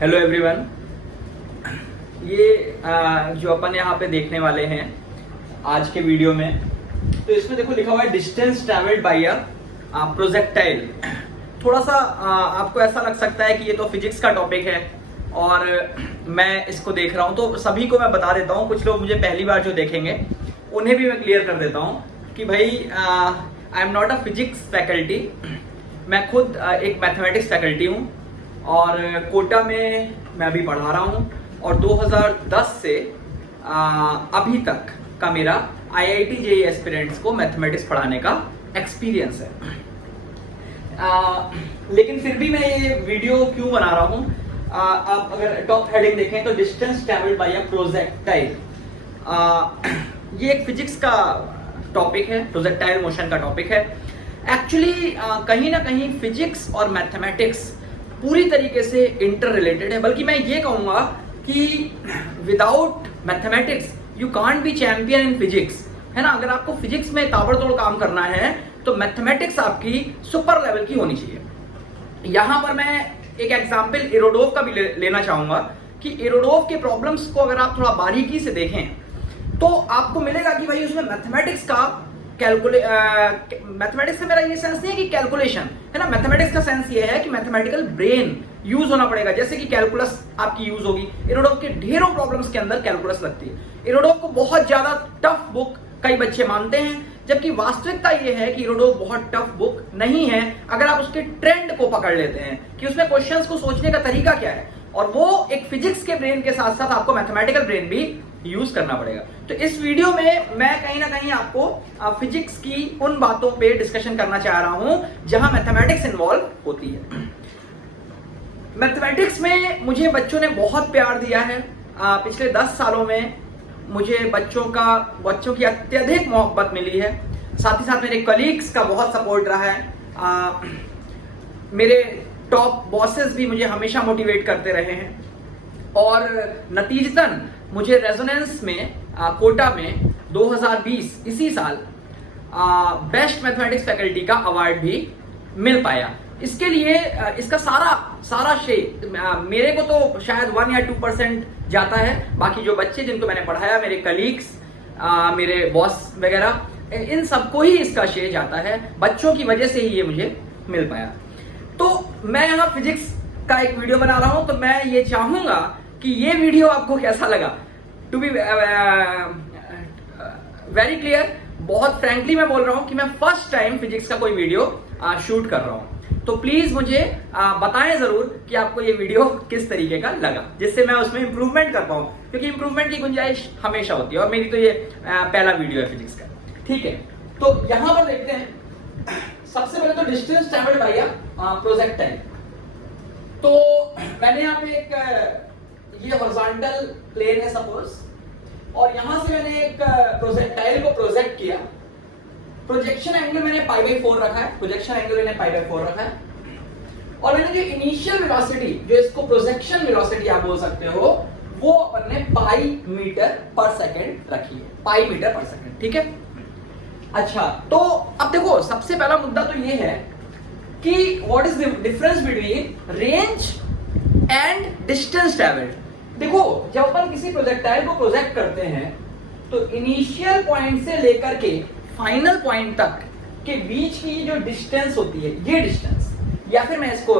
Hello everyone. ये जो अपन यहाँ पे देखने वाले हैं आज के वीडियो में, तो इसमें देखो लिखा हुआ है distance travelled bye a projectile. थोड़ा सा आपको ऐसा लग सकता है कि ये तो फिजिक्स का टॉपिक है और मैं इसको देख रहा हूँ, तो सभी को मैं बता देता हूँ। कुछ लोग मुझे पहली बार जो देखेंगे उन्हें भी मैं क्लियर कर देता हूँ कि भाई I am not a physics faculty, मैं खुद एक मैथमेटिक्स फैकल्टी हूँ और कोटा में मैं अभी पढ़ा रहा हूँ और 2010 से अभी तक का मेरा IIT JEE एस्पिरेंट्स को मैथमेटिक्स पढ़ाने का एक्सपीरियंस है। लेकिन फिर भी मैं ये वीडियो क्यों बना रहा हूँ, आप अगर टॉप हेडिंग देखें तो distance travelled bye a projectile, ये एक फिजिक्स का टॉपिक है, प्रोजेक्टाइल मोशन का टॉपिक है। एक्चुअली कहीं ना कहीं फिजिक्स और मैथमेटिक्स पूरी तरीके से इंटर रिलेटेड है, बल्कि मैं ये कहूंगा कि without mathematics you can't be champion in physics, है ना। अगर आपको फिजिक्स में ताबड़तोड़ काम करना है तो मैथमेटिक्स आपकी सुपर लेवल की होनी चाहिए। यहां पर मैं एक एग्जांपल इरोडोव का भी लेना चाहूंगा कि इरोडोव के प्रॉब्लम्स को अगर आप थोड़ा बारीकी से देखें तो आपको मिलेगा कि भाई उसमें मैथमेटिक्स का मैथमेटिक्स का मेरा ये सेंस नहीं है कि कैलकुलेशन, है ना। मैथमेटिक्स का सेंस ये है कि मैथमेटिकल ब्रेन यूज होना पड़ेगा, जैसे कि कैलकुलस आपकी यूज होगी। इरोडोव के ढेरों प्रॉब्लम्स के अंदर कैलकुलस लगती है। इरोडोव को बहुत ज्यादा टफ बुक कई बच्चे मानते हैं, जबकि वास्तविकता ये है कि इरोडोव बहुत टफ बुक नहीं है अगर आप उसके ट्रेंड को पकड़ लेते हैं कि उसमें क्वेश्चंस को सोचने का तरीका क्या है, और वो एक फिजिक्स के ब्रेन के साथ साथ आपको मैथमेटिकल ब्रेन भी यूज करना पड़ेगा। तो इस वीडियो में मैं कहीं ना कहीं आपको फिजिक्स की उन बातों पे डिस्कशन करना चाह रहा हूं जहां मैथमेटिक्स इन्वॉल्व होती है। मैथमेटिक्स में मुझे बच्चों ने बहुत प्यार दिया है। पिछले 10 सालों में मुझे बच्चों की अत्यधिक मोहब्बत मिली है। साथ ही साथ मेरे कलीग्स का बहुत सपोर्ट रहा है। मेरे टॉप बॉसेस भी मुझे हमेशा मोटिवेट करते रहे हैं और नतीजतन मुझे रेजोनेंस में कोटा में 2020 इसी साल बेस्ट मैथमेटिक्स फैकल्टी का अवार्ड भी मिल पाया। इसके लिए इसका सारा श्रेय मेरे को तो शायद 1 या 2% जाता है। बाकी जो बच्चे जिनको मैंने पढ़ाया, मेरे कलीग्स, मेरे बॉस वगैरह, इन सबको ही इसका श्रेय जाता है। बच्चों की वजह से ही ये मुझे मिल पाया। तो मैं यहाँ फिजिक्स का एक वीडियो बना रहा हूं, तो मैं ये चाहूंगा कि ये वीडियो आपको कैसा लगा। टू बी वेरी क्लियर, बहुत फ्रैंकली मैं बोल रहा हूं कि मैं फर्स्ट टाइम फिजिक्स का कोई वीडियो शूट कर रहा हूं। तो प्लीज मुझे बताएं जरूर कि आपको ये वीडियो किस तरीके का लगा, जिससे मैं उसमें इंप्रूवमेंट कर पाऊं, क्योंकि इंप्रूवमेंट की गुंजाइश हमेशा होती है और मेरी तो ये पहला वीडियो है फिजिक्स का। ठीक है, तो यहां पर देखते हैं। सबसे पहले तो distance travelled bye a projectile. तो मैंने यहाँ पे एक ये हॉरिजॉन्टल प्लेन है सपोज, और यहां से मैंने एक प्रोजेक्टाइल को प्रोजेक्ट किया। प्रोजेक्शन एंगल मैंने π/4 रखा है, प्रोजेक्शन एंगल मैंने π/4 रखा है, और मैंने जो इनिशियल वेलोसिटी, जो इसको प्रोजेक्शन वेलोसिटी आप बोल सकते हो, वो अपन ने पाई मीटर पर सेकंड रखी है, पाई मीटर पर सेकंड। ठीक है, अच्छा, तो अब देखो सबसे पहला मुद्दा तो ये है कि what is the difference between range and distance travelled. देखो, जब अपन किसी प्रोजेक्टाइल को प्रोजेक्ट करते हैं तो इनिशियल पॉइंट से लेकर के फाइनल पॉइंट तक के बीच की जो डिस्टेंस होती है, ये डिस्टेंस, या फिर मैं इसको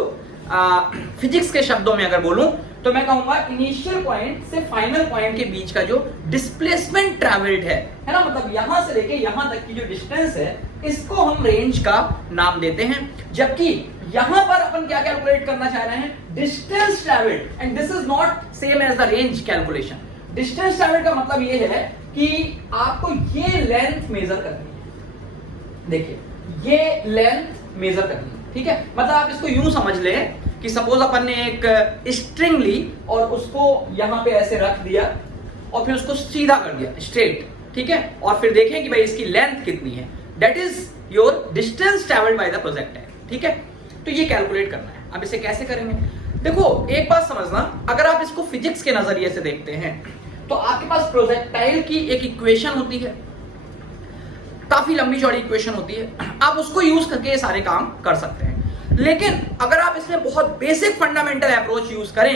फिजिक्स के शब्दों में अगर बोलूं तो मैं कहूंगा इनिशियल पॉइंट से फाइनल पॉइंट के बीच का जो डिस्प्लेसमेंट ट्रैवल्ड है ना, मतलब यहां से लेके यहां तक की जो डिस्टेंस है, इसको हम रेंज का नाम देते हैं। जबकि यहां पर अपन क्या कैलकुलेट करना चाह रहे हैं, distance travelled, and this is not same as the range calculation. Distance travelled का मतलब ये है कि आपको ये लेंथ मेजर करनी है। देखिए, ये लेंथ मेजर करनी है। ठीक है, मतलब आप इसको यूं समझ लें कि सपोज अपन ने एक स्ट्रिंग ली और उसको यहां पे ऐसे रख दिया और फिर उसको सीधा कर दिया, स्ट्रेट। ठीक है, और फिर देखें कि भाई इसकी लेंथ कितनी है, that is your distance travelled by the projectile. ठीक है, तो ये कैलकुलेट करना है। अब इसे कैसे करेंगे, देखो एक बात समझना, अगर आप इसको फिजिक्स के नजरिए से देखते हैं तो आपके पास प्रोजेक्टाइल की एक इक्वेशन होती है, काफी लंबी चौड़ी इक्वेशन होती है, आप उसको यूज करके ये सारे काम कर सकते हैं। लेकिन अगर आप इसमें बहुत बेसिक फंडामेंटल अप्रोच यूज करें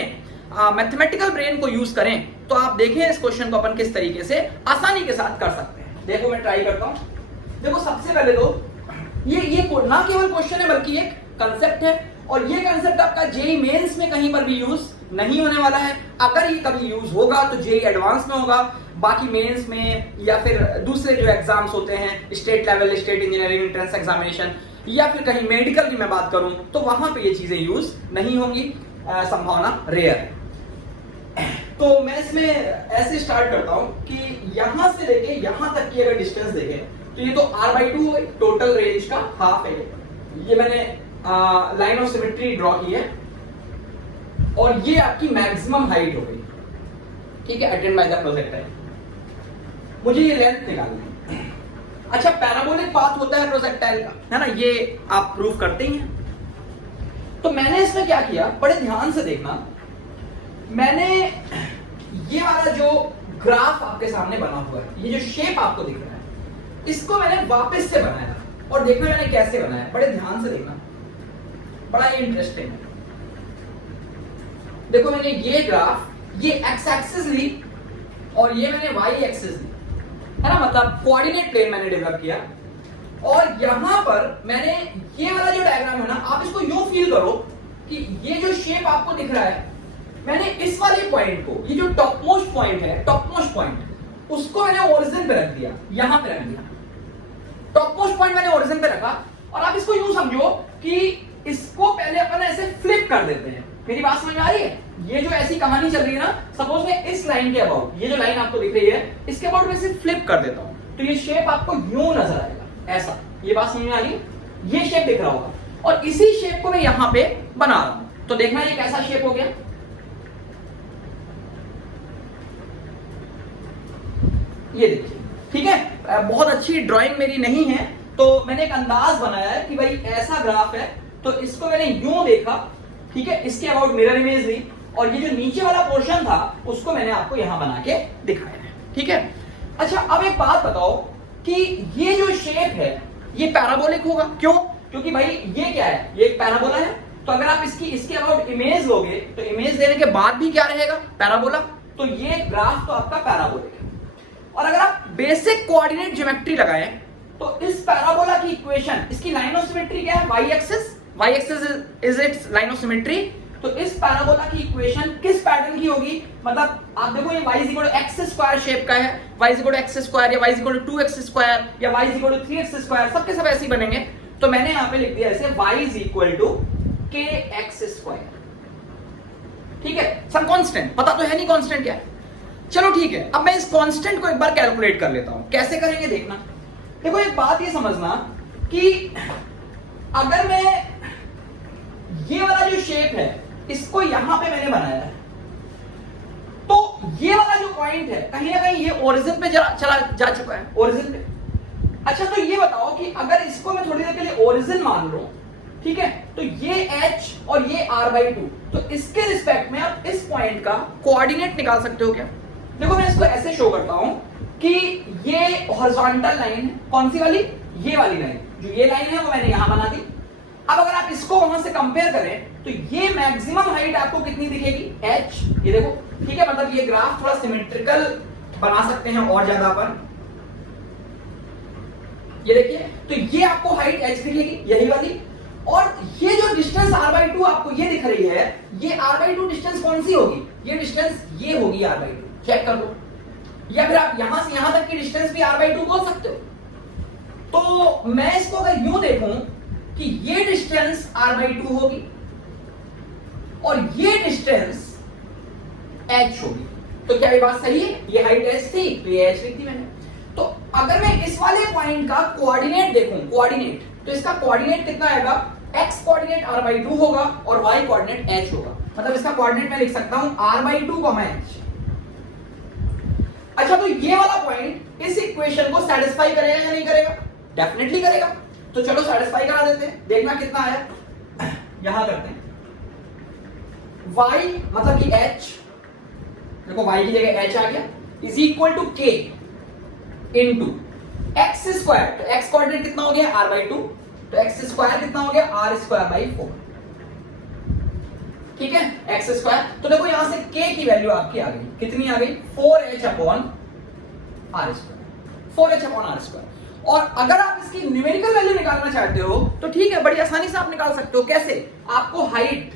मैथमेटिकल ब्रेन को यूज करें तो आप देखें इस क्वेश्चन को अपन किस तरीके से आसानी के साथ कर सकते हैं। देखो मैं ट्राई करता हूं। देखो सबसे पहले तो ये ना केवल क्वेश्चन है बल्कि एक कंसेप्ट है, और ये कंसेप्ट आपका जेईई मेंस में कहीं पर भी यूज नहीं होने वाला है। अगर ये कभी यूज होगा तो जेईई एडवांस में होगा, बाकी मेंस में या फिर दूसरे जो एग्जाम्स होते हैं state level, state engineering entrance examination, या फिर कहीं मेडिकल की मैं बात करूं तो वहां पे ये चीजें यूज नहीं होंगी, संभावना रेयर है। तो मैं इसमें ऐसे स्टार्ट करता हूं कि यहां से लेके यहां तक की अगर डिस्टेंस देखें तो ये तो r/2 है, टोटल रेंज का हाफ है। ये मैंने लाइन ऑफ सिमेट्री ड्रॉ की है, और ये आपकी मैक्सिमम हाइट हो गई, ठीक है, अटेंड बाय द प्रोजेक्टाइल। मुझे ये लेंथ निकालनी है। अच्छा, पैराबोलिक पाथ होता है प्रोजेक्टाइल का, है ना, ये आप प्रूव करते ही हैं। तो मैंने इसमें क्या किया, बड़े ध्यान से देखना, मैंने ये वाला जो ग्राफ आपके सामने बना हुआ है, ये जो शेप आपको दिख रहा है, इसको मैंने वापस से बनाया, और देखना मैंने कैसे बनाया, बड़े ध्यान से देखना, बड़ा ही इंटरेस्टिंग है। देखो मैंने ये ग्राफ, ये एक्स एक्सिस ली और ये मैंने वाई एक्सिस ली, है ना, मतलब कोऑर्डिनेट प्लेन मैंने डेवलप किया, और यहां पर मैंने ये वाला जो डायग्राम है ना, आप इसको यूं फील करो कि ये जो शेप आपको दिख रहा है, मैंने इस वाले पॉइंट को, ये जो टॉप मोस्ट पॉइंट है, टॉप मोस्ट पॉइंट, उसको मैंने ओरिजिन पे रख दिया, यहां पे रख दिया। टॉप मोस्ट पॉइंट मैंने ओरिजिन पे रखा, और आप इसको यूं समझो कि इसको पहले अपन ऐसे फ्लिप कर देते हैं। मेरी बात समझ में आ रही है? ये जो ऐसी कहानी चल रही है ना, सपोज मैं इस लाइन के अबाउट, ये जो लाइन आपको दिख रही है, इसके अबाउट मैं इसे फ्लिप कर देता हूं, तो ये शेप आपको यूं नजर आएगा, ऐसा। ये बात समझ में आ रही? ये शेप दिख रहा होगा, और इसी शेप को मैं यहां पे बना रहा हूं। तो देखना ये कैसा शेप हो गया, ये देखिए, ठीक है। बहुत अच्छी ड्राइंग मेरी नहीं है, तो मैंने एक अंदाज बनाया है कि भाई ऐसा ग्राफ है, तो इसको मैंने यूं देखा, ठीक है, इसके अबाउट मिरर इमेज ली, और ये जो नीचे वाला पोर्शन था उसको मैंने आपको यहां बना के दिखाया है, ठीक है। अच्छा, अब एक बात बताओ कि ये जो शेप है ये पैराबोलिक होगा, क्यों? क्योंकि भाई ये क्या है, ये एक पैराबोला है, तो अगर आप इसके अबाउट इमेज लोगे तो इमेज लेने के बाद भी क्या रहेगा, पैराबोला। तो ये ग्राफ तो आपका पैराबोलिक है। और अगर आप बेसिक कोऑर्डिनेट ज्योमेट्री लगाएं तो इस पैराबोला की इक्वेशन, इसकी लाइन ऑफ सिमेट्री क्या है, y axis is it's line of symmetry. तो इस पैराबोला की इक्वेशन किस पैटर्न की होगी, मतलब आप देखो ये y equal to x square shape का है, y equal to x square, या y equal to 2x square, या y equal to 3x square, सबके सब ऐसे ही बनेंगे। तो मैंने यहां पे लिख दिया ऐसे y equal to kx square, ठीक है। सम कांस्टेंट पता तो है नहीं कांस्टेंट क्या है, चलो ठीक है। अब मैं इस कांस्टेंट को एक बार कैलकुलेट कर लेता हूं, कैसे करेंगे देखना। देखो एक बात ये समझना कि अगर मैं ये वाला जो शेप है इसको यहां पे मैंने बनाया है, तो ये वाला जो पॉइंट है कहीं ना कहीं ये ओरिजिन पे चला जा चुका है, ओरिजिन पे। अच्छा, तो ये बताओ कि अगर इसको मैं थोड़ी देर के लिए ओरिजिन मान लूं, ठीक है, तो ये h और ये r/2, तो इसके रिस्पेक्ट में आप इस पॉइंट का कोऑर्डिनेट निकाल सकते हो क्या? देखो मैं इसको ऐसे शो करता हूं कि ये हॉरिजॉन्टल लाइन है, कौन सी वाली, ये वाली लाइन, जो ये लाइन है वो मैंने यहां बना दी। अब अगर आप इसको वहां से कंपेयर करें तो ये मैक्सिमम हाइट आपको कितनी दिखेगी, h, ये देखो, ठीक है। मतलब ये ग्राफ थोड़ा सिमेट्रिकल बना सकते हैं और ज्यादा अपन, ये देखिए, तो ये आपको हाइट h दिखेगी, यही वाली। और ये जो डिस्टेंस r/2 आपको ये दिख रही है, ये r/2 डिस्टेंस कौन सी होगी, ये डिस्टेंस ये होगी r/2, चेक कर लो। या फिर आप यहां से यहां तक की डिस्टेंस भी r/2 बोल सकते हो। तो मैं इसको अगर यूं देखूं कि ये डिस्टेंस r/2 होगी और ये डिस्टेंस h होगी, तो क्या ये बात सही है? ये हाइट h थी तो ये h लिख दी मैंने। तो अगर मैं इस वाले पॉइंट का कोऑर्डिनेट देखूं, कोऑर्डिनेट, तो इसका कोऑर्डिनेट कितना आएगा, x कोऑर्डिनेट r/2 होगा और y कोऑर्डिनेट h होगा। मतलब इसका कोऑर्डिनेट मैं लिख सकता हूं r/2, h। अच्छा, तो ये वाला पॉइंट इस इक्वेशन को सेटिस्फाई करेगा या नहीं करेगा? डेफिनेटली करेगा। तो चलो सेटिस्फाई करा देते हैं, देखना कितना आया। यहां करते हैं y मतलब कि h, देखो y की जगह h आ गया, is equal to k into x square. तो x कोऑर्डिनेट कितना हो गया, r/2, तो x स्क्वायर कितना हो गया, r² by 4। ठीक है, एक्स स्क्वायर। तो देखो यहां से k की वैल्यू आपकी आ गई, कितनी आ गई 4h upon r square, 4h upon r square. और अगर आप इसकी न्यूमेरिकल वैल्यू निकालना चाहते हो तो ठीक है, बड़ी आसानी से आप निकाल सकते हो। कैसे? आपको हाइट,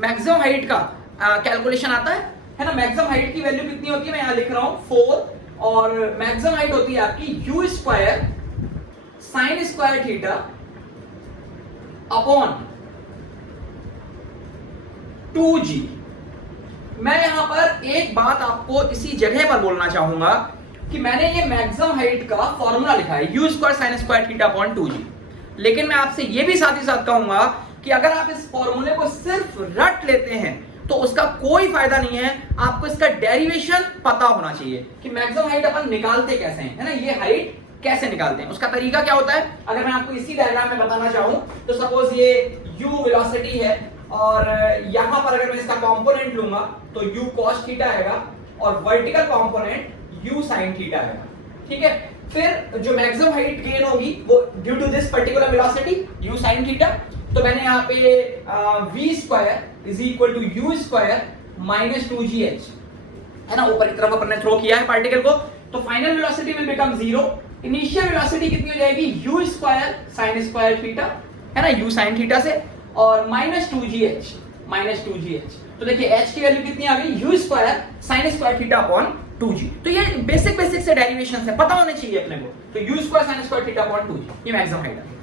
मैक्सिमम हाइट का कैलकुलेशन आता है ना। मैक्सिमम हाइट की वैल्यू कितनी होती है, मैं यहां लिख रहा हूं 4, और मैक्सिमम हाइट होती है आपकी u square sine square theta upon 2g। मैं यहां पर एक बात आपको इसी जगह पर बोलना चाहूंगा कि मैंने ये मैक्सिमम हाइट का फॉर्मूला लिखा है u square sine square theta upon 2g, लेकिन मैं आपसे ये भी साथ ही साथ कहूंगा कि अगर आप इस फॉर्मूले को सिर्फ रट लेते हैं तो उसका कोई फायदा नहीं है। आपको इसका डेरिवेशन पता होना चाहिए कि मैक्सिमम हाइट अपन निकालते कैसे हैं, है ना, ये हाइट कैसे निकालते हैं, उसका तरीका क्या होता है। अगर मैं आपको इसी डायग्राम में बताना चाहूं तो सपोज ये u वेलोसिटी है, और यहां पर अगर मैं इसका कंपोनेंट लूंगा तो u cos थीटा आएगा, और vertical component u sin theta आएगा, ठीक है। फिर जो मैक्सिमम हाइट गेन होगी वो due to this particular velocity u sin theta, तो मैंने यहाँ पे v square is equal to u square minus 2gh, है ना, ऊपर की तरफ अपन ने थ्रो किया है पार्टिकल को, तो final velocity will become 0। Initial velocity कितनी हो जाएगी u square sine square theta, है ना, u sin थीटा से, और माइनस 2gh, माइनस 2gh। तो देखिए h की वैल्यू कितनी आ गई, u square sine square theta upon 2g। तो ये बेसिक से डेरिवेशन से पता होने चाहिए अपने को। तो u square sine square theta upon 2g, ये मैक्सिमम हाइट है।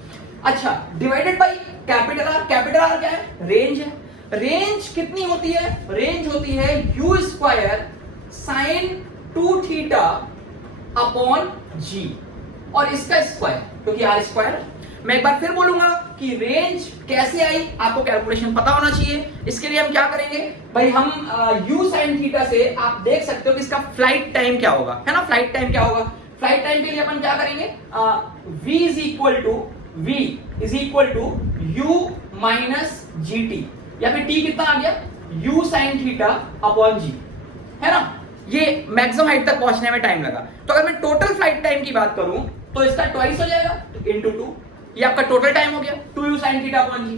अच्छा, divided by capital R. Capital R क्या है, रेंज है। रेंज कितनी होती है, रेंज होती है u square sine 2 theta upon g, और इसका स्क्वायर, क्योंकि r स्क्वायर। मैं एक बार फिर बोलूंगा कि रेंज कैसे आई, आपको कैलकुलेशन पता होना चाहिए। इसके लिए हम क्या करेंगे भाई, हम u sin थीटा से आप देख सकते हो कि इसका फ्लाइट टाइम क्या होगा, है ना, फ्लाइट टाइम क्या होगा। फ्लाइट टाइम के लिए अपन क्या करेंगे, v is equal to u minus gt, या फिर t कितना आ गया, u sin theta upon g, है ना। ये मैक्सिमम हाइट तक पहुंचने में टाइम लगा। तो अगर मैं टोटल फ्लाइट टाइम की बात करूं तो इसका ट्वाइस हो जाएगा, तो इनटू 2, ये आपका टोटल टाइम हो गया 2u sin theta upon g।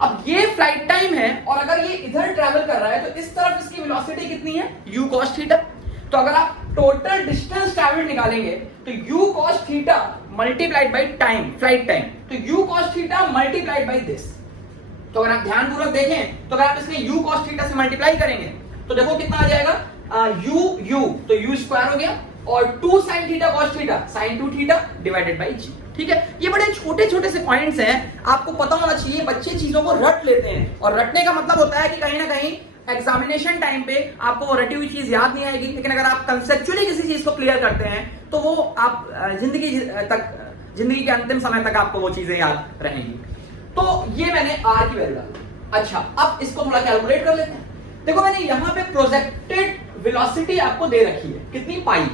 अब ये फ्लाइट टाइम है, और अगर ये इधर ट्रैवल कर रहा है तो इस तरफ इसकी वेलोसिटी कितनी है, u cos थीटा। तो अगर आप टोटल डिस्टेंस ट्रैवल निकालेंगे तो u cos theta multiplied by time, flight time, तो u cos theta multiplied by this. तो अगर आप ध्यानपूर्वक देखें तो अगर आप इसके u cos थीटा से मल्टीप्लाई करेंगे तो देखो कितना आ जाएगा, u तो u स्क्वायर हो गया, और 2 sin theta cos theta sin 2 theta divided by g, ठीक है। ये बड़े छोटे छोटे से पॉइंट्स हैं, आपको पता होना चाहिए। बच्चे चीजों को रट लेते हैं, और रटने का मतलब होता है कि कहीं ना कहीं एग्जामिनेशन टाइम पे आपको वो रटी हुई चीज याद नहीं आएगी, लेकिन अगर आप कंसेप्चुअली किसी चीज को क्लियर करते हैं तो वो आप जिंदगी के अंतिम समय तक आपको वो चीजें याद रहेंगी। तो ये मैंने r की वैल्यू डाली। अच्छा, अब इसको थोड़ा कैलकुलेट कर लेते हैं। देखो मैंने यहाँ पे प्रोजेक्टेड वेलोसिटी आपको दे रखी है, कितनी, पाई,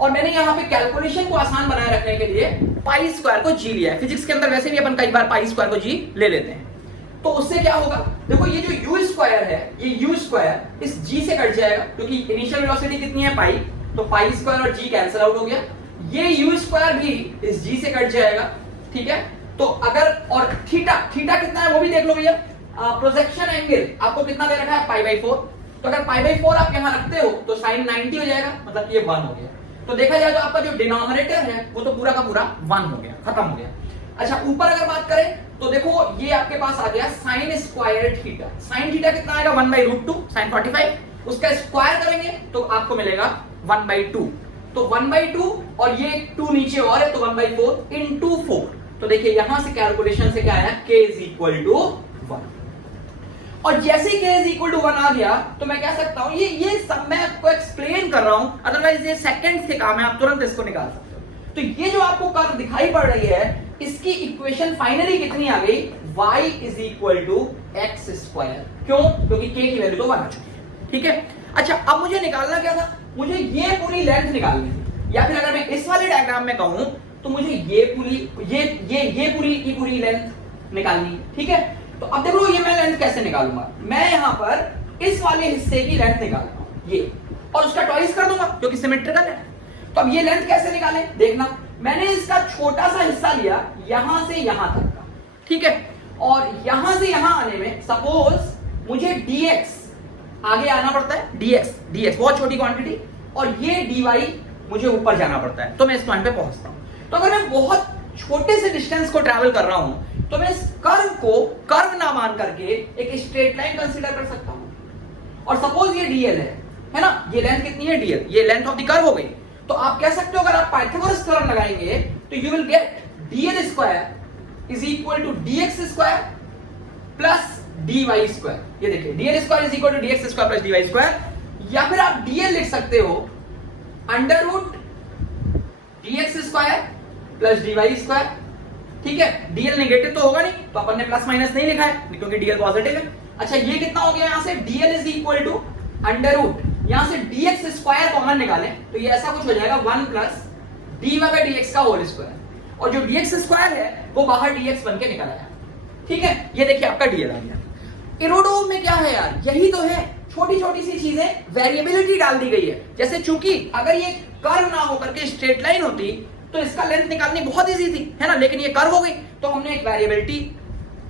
और मैंने यहाँ पे कैलकुलेशन को आसान बनाए रखने के लिए पाई स्क्वायर को g लिया है। फिजिक्स के अंदर वैसे भी अपन कई बार पाई स्क्वायर को g ले लेते हैं। तो उससे क्या होगा, देखो ये जो u स्क्वायर है, ये u स्क्वायर इस g से कट जाएगा, क्योंकि इनिशियल वेलोसिटी कितनी है, पाई, तो पाई स्क्वायर और g कैंसिल आउट हो गया। ये u स्क्वायर भी इस g से कट जाएगा, ठीक है। तो अगर, और थीटा कितना है वो भी देख लो भैया, प्रोजेक्शन एंगल आपको कितना दे रखा है, पाई बाई 4। तो अगर पाई बाई 4 आप यहां रखते हो तो साइन 90 हो जाएगा, मतलब ये 1 हो गया। तो देखा जाए तो आपका जो डिनोमिनेटर है वो तो पूरा का पूरा 1 हो गया, खत्म हो गया। अच्छा, ऊपर अगर बात करें तो देखो ये आपके पास आ गया sine square theta. Sine theta कितना आएगा, 1/√2 साइन 45, उसका स्क्वायर करेंगे तो आपको मिलेगा 1/2। तो 1/2, और ये 2 नीचे और है तो 1/4 इंटू 4। तो देखिए यहां से कैलकुलेशन से क्या आया, k इज इक्वल टू 1। और जैसे ही k इज इक्वल टू 1 आ गया तो मैं कह सकता हूं, ये सब मैं आपको एक्सप्लेन कर रहा हूं, अदरवाइज ये सेकंड से काम है, आप तुरंत इसको निकाल सकते हो। तो ये जो आपको कर्व दिखाई पड़ रही है, इसकी इक्वेशन फाइनली कितनी आ गई, y is equal to x square. क्यों, क्योंकि k की वैल्यू तो 1 आ चुकी है, ठीक है। अच्छा, अब मुझे निकालना क्या था, मुझे ये पूरी लेंथ निकालनी थी, या फिर अगर मैं इस वाले डायग्राम में कहूं तो मुझे ये पूरी लेंथ निकालनी है, ठीक है। तो अब देखो ये मैं लेंथ कैसे निकालूंगा, मैं यहां पर इस वाले हिस्से की लेंथ निकालता हूं ये, और उसका ट्वाइस कर दूंगा क्योंकि सिमेट्रिकल है। तो अब ये लेंथ कैसे निकाले, देखना, मैंने इसका छोटा सा हिस्सा लिया यहां से यहां तक का, ठीक है, और यहां से यहां आने में सपोज मुझे dx आगे आना पड़ता है, dx बहुत छोटी क्वांटिटी, और ये dy मुझे ऊपर जाना पड़ता है, तो मैं इस पॉइंट पे पहुंचता हूं। तो अगर मैं बहुत छोटे से डिस्टेंस को ट्रैवल कर रहा हूं तो मैं इस कर्व को कर्व ना मान करके एक स्ट्रेट लाइन कंसीडर कर सकता हूं। और सपोज ये dl है ना, ये लेंथ कितनी है dl, ये लेंथ ऑफ द कर्व हो गई। तो आप कह सकते हो अगर आप पाइथागोरस थ्योरम लगाएंगे तो you will get dl square is equal to dx square plus dy square. ये देखिए dl square is equal to dx square plus dy square, या फिर आप dl लिख सकते हो under root dx square plus dy square. ठीक है, dl नेगेटिव तो होगा नहीं, तो अपन ने प्लस माइनस नहीं लिखा है क्योंकि dl पॉजिटिव है। अच्छा, ये कितना हो गया यहां से, dl is equal to under root, यहां से dx स्क्वायर कॉमन निकालें तो ये ऐसा कुछ हो जाएगा 1 प्लस dy बाय dx का होल स्क्वायर, और जो dx स्क्वायर है वो बाहर dx बन के निकल आया। ठीक है, ये देखिए आपका dl आ गया। इरोडोम में क्या है यार, यही तो है, छोटी छोटी सी चीजें वेरिएबिलिटी डाल दी गई है। जैसे चूंकि अगर ये कर्व ना होकर के स्ट्रेट लाइन होती तो इसका लेंथ निकालनी बहुत इजी थी, है ना, लेकिन ये कर्व हो गई तो हमने एक वेरिएबिलिटी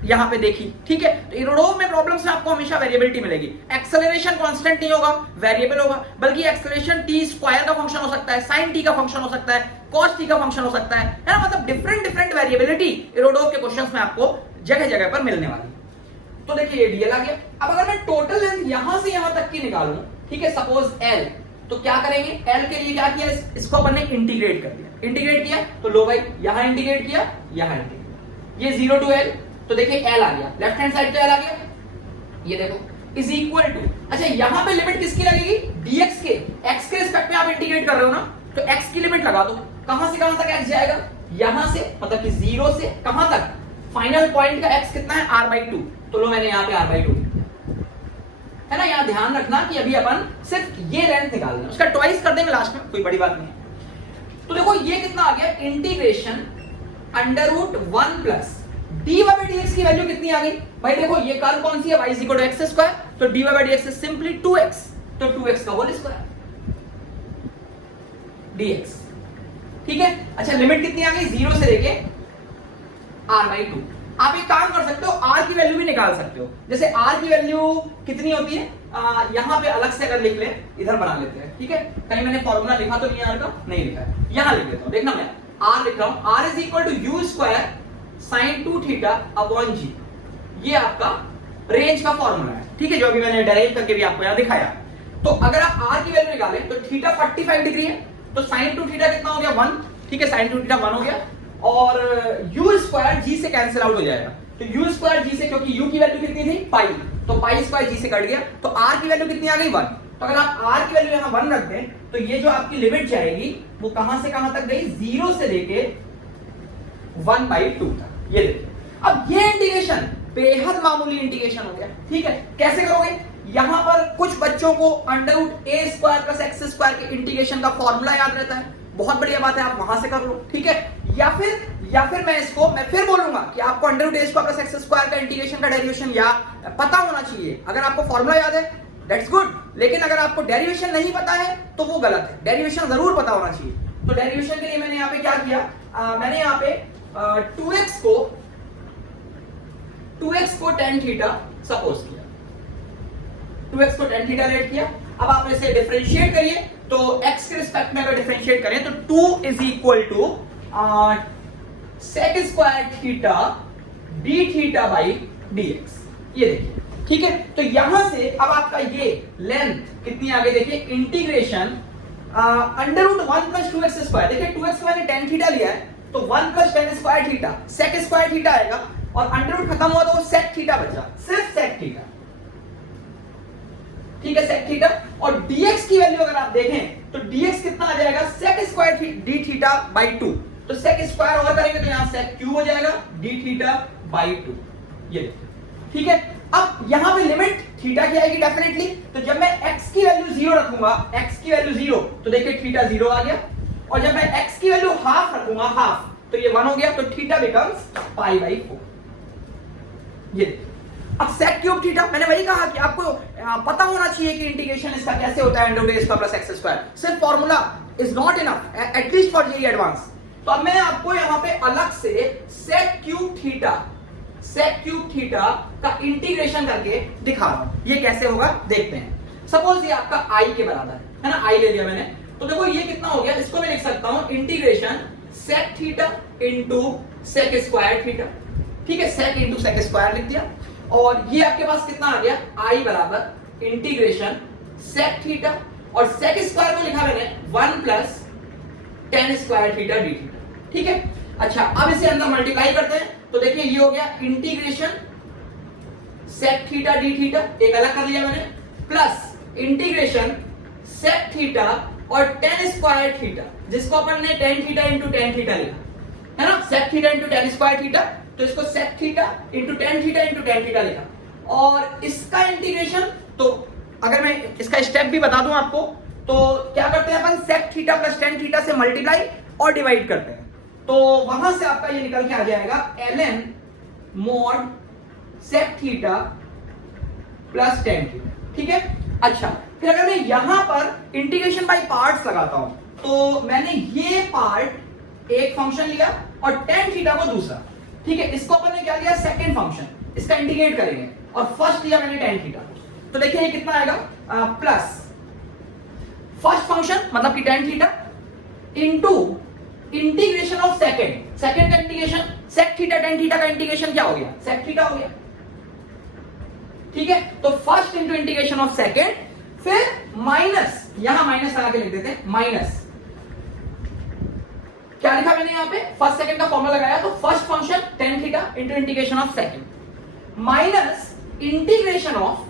यहां पे देखी। ठीक है, तो इरोडोम में प्रॉब्लम्स में आपको हमेशा वेरिएबिलिटी मिलेगी। एक्सेलरेशन कांस्टेंट नहीं होगा, वेरिएबल होगा, बल्कि एक्सेलरेशन t स्क्वायर का फंक्शन हो सकता है, sin t का फंक्शन हो सकता है, cos t का फंक्शन हो सकता है ना, मतलब डिफरेंट वेरिएबिलिटी इरोडोम के क्वेश्चंस में आपको जगह जगह पर मिलने वाली। तो देखिए ये dl आ गया। अब अगर मैं टोटल लेंथ यहां से यहां तक की निकालूं, ठीक है, सपोज l, तो क्या करेंगे, l के लिए क्या किया, इसको अपन ने इंटीग्रेट कर दिया। इंटीग्रेट किया तो लो भाई यहां इंटीग्रेट किया, यहां इंटीग्रेट, ये 0 टू l, तो देखिए l आ गया, लेफ्ट हैंड साइड तो l आ गया, ये देखो इज इक्वल टू, अच्छा यहां पे लिमिट किसकी लगेगी, dx के, x के रिस्पेक्ट में आप इंटीग्रेट कर रहे हो ना, तो x की लिमिट लगा दो। कहां से कहां तक x जाएगा, यहां से, मतलब कि 0 से कहां तक, फाइनल पॉइंट का x कितना है, r/2, तो लो मैंने यहां पे r/2 लिख दिया, है ना। यहां ध्यान रखना कि अभी अपन सिर्फ ये लेंथ निकालना है, उसका ट्वाइस कर देंगे लास्ट में, कोई बड़ी बात नहीं है। तो देखो ये कितना आ गया, integration under root 1 plus dy by dx की वैल्यू कितनी आ गई भाई, देखो ये कर्व कौन सी है, y equal to x square, तो dy by dx is simply 2x, तो 2x का होल स्क्वायर dx। ठीक है, अच्छा लिमिट कितनी आ गई, 0 से लेके r/2। आप एक काम कर सकते हो, r की वैल्यू भी निकाल सकते हो। जैसे r की वैल्यू कितनी होती है, यहां पे अलग से अगर लिख ले, इधर बना लेते हैं। ठीक है, कहीं मैंने फॉर्मूला लिखा तो नहीं, r का नहीं लिखा है, यहां लिख लेता हूं, देखना मैं r लिख रहा हूं, r is equal to u square sin 2 theta upon g, ये आपका रेंज का फॉर्मूला है। ठीक है, जो अभी मैंने डेराइव करके भी आपको यहां दिखाया। तो अगर आप r की वैल्यू निकालें तो थीटा 45 डिग्री है, तो sin 2 थीटा कितना हो गया, 1। ठीक है, sin 2 थीटा 1 हो गया, और u स्क्वायर g से कैंसिल आउट हो जाएगा, तो u स्क्वायर g से, क्योंकि u की वैल्यू कितनी थी, पाई, तो पाई स्क्वायर g से कट गया, तो r की वैल्यू कितनी आ गई, 1। तो अगर आप r की वैल्यू यहां 1 रख दें तो ये जो आपकी लिमिट जाएगी वो कहां से कहां तक गई, 0 से लेके 1/2 तक। ये देखिए, अब ये इंटीग्रेशन बेहद मामूली इंटीग्रेशन हो गया। ठीक है, कैसे करोगे, यहां पर कुछ बच्चों को under root a square plus x square के इंटीग्रेशन का फॉर्मूला याद रहता है, बहुत बढ़िया बात है, आप वहां से कर लो। ठीक है, या फिर मैं फिर बोलूंगा कि आपको under root a square plus x square का इंटीग्रेशन का डेरिवेशन या पता होना चाहिए। अगर आपको फॉर्मूला याद है दैट्स गुड, लेकिन अगर आपको डेरिवेशन नहीं पता है तो वो गलत है, डेरिवेशन जरूर पता होना चाहिए। तो डेरिवेशन के लिए मैंने यहाँ पे क्या किया, मैंने यहाँ पे 2x को tan थीटा सपोज किया, 2x को tan थीटा लेट किया। अब आप इसे डिफरेंशिएट करिए, तो x के रिस्पेक्ट में अगर डिफरेंशिएट करें तो 2 is equal to sec square theta d theta by dx। ये देखिए, ठीक है, तो यहां से अब आपका ये लेंथ कितनी आ गई, देखिए integration under root 1 plus 2x square, देखिए 2x मैंने tan थीटा लिया है, तो 1 plus tan square theta sec square theta आएगा, और अंडर रूट खत्म हुआ तो वो sec थीटा बचा, सिर्फ sec थीटा। ठीक है, sec थीटा, और dx की वैल्यू अगर आप देखें तो dx कितना आ जाएगा, sec square d theta by 2, तो sec स्क्वायर और करेंगे तो यहां sec क्यूब हो जाएगा d थीटा बाई 2। ये देखिए, ठीक है, अब यहां पे लिमिट थीटा की आएगी डेफिनेटली, तो जब मैं x की वैल्यू 0 रखूंगा, x की वैल्यू 0, तो देखिए थीटा 0 आ गया, और जब मैं x की वैल्यू हाफ रखूंगा, हाफ, तो ये 1 हो गया, तो थीटा बिकम्स पाई बाई 4। ये अब sec क्यूब थीटा, मैंने वही कहा कि आपको पता होना चाहिए कि इंटीग्रेशन इसका कैसे होता है, under root a square plus x square, सिर्फ formula is not enough at least for JEE advance. तो अब मैं आपको यहां पे अलग से sec cube theta sec cube theta का इंटीग्रेशन करके दिखा रहा हूं। ये कैसे होगा देखते हैं। सपोज ये आपका i के बराबर है ना, i ले लिया मैंने, तो देखो ये कितना हो गया, इसको मैं लिख सकता हूं integration sec theta into sec square theta. ठीक है, sec इंटू sec स्क्वायर लिख दिया, और ये आपके पास कितना आ गया, i बराबर इंटीग्रेशन sec थीटा, और sec स्क्वायर को लिखा मैंने 1 plus tan square theta d theta. ठीक है, अच्छा अब इसे अंदर मल्टीप्लाई करते हैं, तो देखिए ये हो गया integration sec theta d theta, एक अलग कर लिया मैंने, प्लस इंटीग्रेशन sec थीटा और tan स्क्वायर थीटा, जिसको अपन ने tan theta into tan theta लिखा है ना, sec theta into tan square theta, तो इसको sec theta into tan theta into tan theta लिखा, और इसका इंटीग्रेशन, तो अगर मैं इसका स्टेप भी बता दूं आपको, तो क्या करते हैं अपन, sec theta plus tan theta से मल्टीप्लाई और डिवाइड करते हैं, तो वहां से आपका ये निकल के आ जाएगा ln mod sec theta plus tan theta. ठीक है, अच्छा फिर अगर मैं यहां पर इंटीग्रेशन बाय पार्ट्स लगाता हूं, तो मैंने ये पार्ट एक फंक्शन लिया और tan थीटा को दूसरा। ठीक है, इसको अपन ने क्या लिया, सेकंड फंक्शन, इसका इंटीग्रेट करेंगे, और फर्स्ट लिया मैंने tan थीटा। तो देखिए ये कितना आएगा, प्लस फर्स्ट फंक्शन मतलब कि tan theta into integration of second, second का integration sec theta tan theta का इंटीग्रेशन क्या हो गया, sec थीटा हो गया। ठीक है, तो first into integration of second, फिर माइनस, यहां माइनस लगा के लिख देते हैं, माइनस क्या लिखा मैंने यहां पे, फर्स्ट सेकंड का फॉर्मूला लगाया, तो first function tan theta into integration of second minus integration of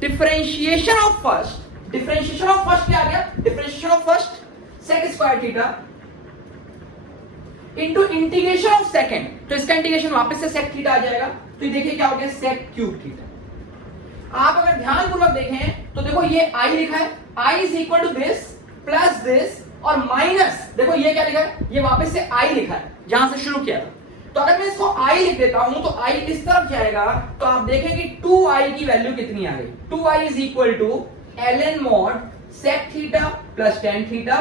differentiation of first, differentiation of first क्या आ गया, differentiation of first sec square theta into integration of second, तो इसका इंटीग्रेशन वापस से sec theta आ जाएगा, तो ये देखिए क्या हो गया, sec क्यूब थीटा। आप अगर ध्यानपूर्वक देखें तो देखो ये i लिखा है, i is equal to this plus this, और माइनस देखो ये क्या लिखा है, ये वापस से i लिखा है जहां से शुरू किया था। तो अगर मैं इसको i लिख देता हूं तो i इस तरफ जाएगा, तो आप देखें कि 2i की वैल्यू कितनी आ गई, 2i is equal to ln mod sec theta plus tan theta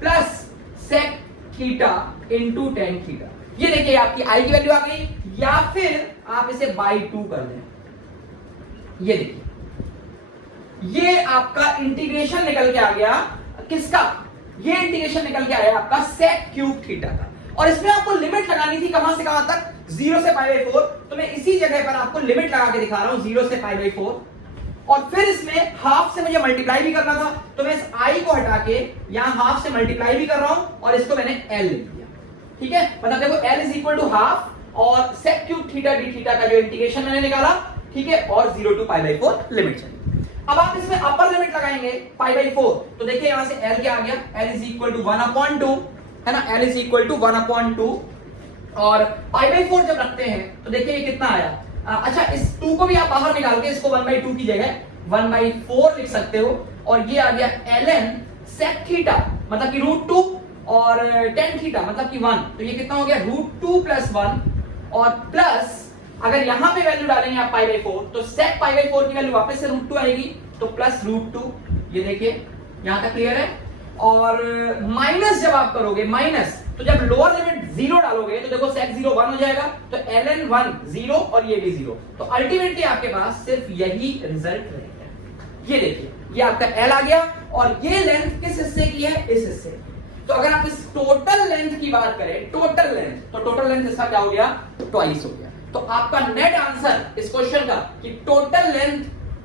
plus sec theta into tan theta. ये देखिए आपकी i की वैल्यू आ गई, या फिर आप इसे बाई 2 कर दें, ये देखिए ये आपका इंटीग्रेशन निकल के आ गया, किसका, ये इंटीग्रेशन निकल के आया आपका sec क्यूब थीटा का, और इसमें आपको लिमिट लगानी थी कहां से कहां तक, 0 से π/4, तो मैं इसी जगह पर आपको लिमिट लगा के दिखा रहा हूं 0 से π/4, और फिर इसमें हाफ से मुझे मल्टीप्लाई भी करना था, तो मैं इस i को हटा के यहां हाफ से मल्टीप्लाई भी कर रहा हूं, और इसको मैंने l लिख दिया। ठीक है, मतलब देखो l is equal to half, और sec cube theta d theta का जो इंटीग्रेशन मैंने निकाला, ठीक है, और 0 टू π/4 लिमिट चली। अब आप इसमें अपर लिमिट लगाएंगे π/4, तो देखिए यहां से l क्या आ गया, l इज इक्वल टू 1/2 है ना, l इज इक्वल टू 1/2, और π/4 जब रखते हैं तो देखिए ये कितना आया, अच्छा इस 2 को भी आप बाहर निकाल के इसको 1/2 की जगह 1/4 लिख सकते हो, और ये आ गया ln sec थीटा मतलब कि √2 और tan थीटा मतलब कि 1, तो ये कितना हो गया, √2 प्लस 1, और प्लस अगर यहां पे वैल्यू डालेंगे आप π/4, तो sec π/4 की वैल्यू वापस से √2 आएगी, तो प्लस √2, ये देखिए यहां तक क्लियर है। और माइनस जब आप करोगे, माइनस तो जब लोअर लिमिट 0 डालोगे तो देखो sec 0 1 हो जाएगा, तो ln 1 0 और ये भी 0, तो अल्टीमेटली आपके पास सिर्फ यही रिजल्ट रहेगा। ये देखिए ये आपका l आ गया, और ये लेंथ किस हिस्से की है, इस हिस्से की। तो अगर आप इस टोटल लेंथ की बात करें, टोटल लेंथ, तो टोटल लेंथ इसका क्या हो गया, ट्वाइस हो गया। तो आपका नेट आंसर इस क्वेश्चन का कि total length,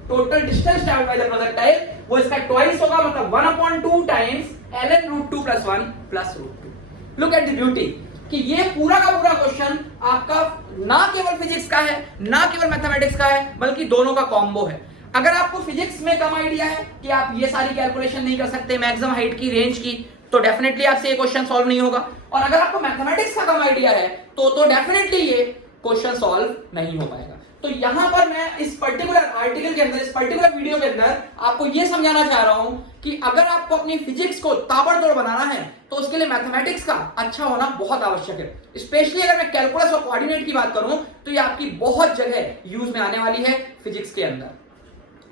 total distance travelled by the projectile, वो इसका ट्वाइस होगा, मतलब 1/2 times ln √2 plus 1 plus √2। Look at the beauty कि ये पूरा का पूरा क्वेश्चन आपका ना केवल फिजिक्स का है, ना केवल मैथमेटिक्स का है, बल्कि दोनों का कॉम्बो है। अगर आपको फिजिक्स में कम आइडिया है कि आप ये सारी कैलकुलेशन नहीं कर सकते, मैक्सिमम हाइट की, रेंज की, तो डेफिनेटली आपसे ये क्वेश्चन सॉल्व नहीं होगा, और अगर आपको मैथमेटिक्स का कम आइडिया है तो डेफिनेटली ये क्वेश्चन सॉल्व नहीं हो पाएगा। तो यहां पर मैं इस पर्टिकुलर आर्टिकल के अंदर, इस पर्टिकुलर वीडियो के अंदर आपको यह समझाना चाह रहा हूं कि अगर आपको अपनी फिजिक्स को ताबड़तोड़ बनाना है तो उसके लिए मैथमेटिक्स का अच्छा होना बहुत आवश्यक है। स्पेशली अगर मैं कैलकुलस और कोऑर्डिनेट की बात करूं तो ये आपकी बहुत जगह यूज में आने वाली है फिजिक्स के अंदर।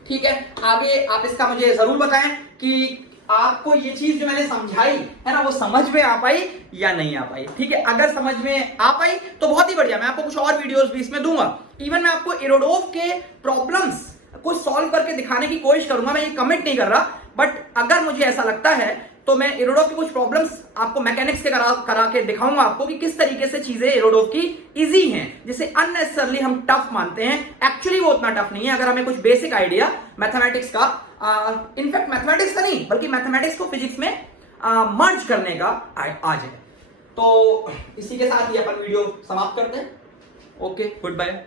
ठीक है, आगे आप इसका मुझे जरूर बताएं कि आपको ये चीज जो मैंने समझाई है ना, वो समझ में आ पाई या नहीं आ पाई। ठीक है, अगर समझ में आ पाई तो बहुत ही बढ़िया, मैं आपको कुछ और वीडियोस भी इसमें दूंगा इवन मैं आपको इरोडोव के प्रॉब्लम्स को सॉल्व करके दिखाने की कोशिश करूंगा, मैं ये कमिट नहीं कर रहा, बट अगर मुझे ऐसा लगता है तो मैं इरोडोव की कुछ प्रॉब्लम्स आपको मैकेनिक्स के करा के दिखाऊंगा आपको कि किस तरीके से चीजें इरोडोव की इजी हैं, जिसे अननेसेसरली हम टफ मानते हैं। एक्चुअली वो उतना टफ नहीं है अगर हमें कुछ बेसिक आइडिया मैथमेटिक्स का, इनफैक्ट मैथमेटिक्स का नहीं बल्कि मैथमेटिक्स को फिजिक्स में मर्ज करने का आ जाए। तो इसी के साथ ही अपन वीडियो समाप्त करते हैं। Okay, good bye.